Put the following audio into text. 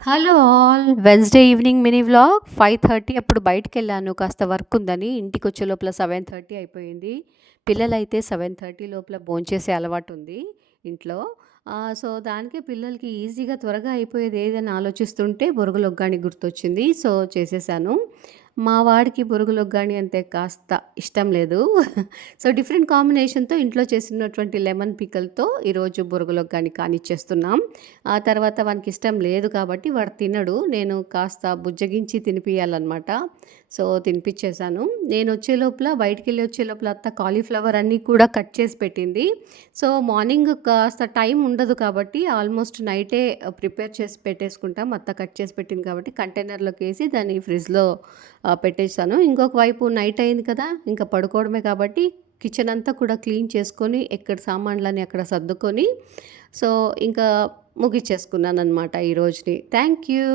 Hello all. Wednesday evening mini vlog 5:30 అప్పుడు బయటికెళ్ళాను. కాస్త work ఉందని. ఇంటికొచ్చే లోపల 7:30 అయిపోయింది. పిల్లలైతే 7:30 లోపల భోంచేసే అలవాటుంది ఇంట్లో. సో, దానికే పిల్లలకి ఈజీగా త్వరగా అయిపోయేది ఏదని ఆలోచిస్తుంటే బొరుగులొగ్గాని గుర్తొచ్చింది. సో, చేసేసాను. మా వాడికి బొరుగులొగ్గాని అంటే కాస్త ఇష్టం లేదు. సో, డిఫరెంట్ కాంబినేషన్‌తో ఇంట్లో చేసినటువంటి లెమన్ పికిల్‌తో ఈరోజు బొరుగులొగ్గాని కానిచ్చేస్తున్నాం. ఆ తర్వాత వానికిష్టం లేదు కాబట్టి వాడు తినడు. నేను కాస్త బుజ్జగించి తినిపియాలనమాట. సో, తినిపిచ్చేసాను. నేనొచ్చే లోపల బయటికెళ్ళి వచ్చే లోపల అత్త కాలీఫ్లవర్ అన్నీ కూడా కట్ చేసి పెట్టింది. సో, మార్నింగ్ కాస్త టైం ఉండదు కాబట్టి ఆల్మోస్ట్ నైటే ప్రిపేర్ చేసి పెట్టేసుకుంటాం. అత్త కట్ చేసి పెట్టింది కాబట్టి కంటైనర్‌లోకేసి దాన్ని ఫ్రిడ్జ్‌లో పెట్టేసాను. ఇంకొక వైపు నైట్ అయింది కదా! ఇంక పడుకోవడమే కాబట్టి కిచెన్ అంతా కూడా క్లీన్ చేసుకొని, ఎక్కడ సామాన్లన్నీ అక్కడ సర్దుకొని, సో, ఇంకా ముగిచ్చేసుకున్నాననమాట ఈ రోజుని. Thank you.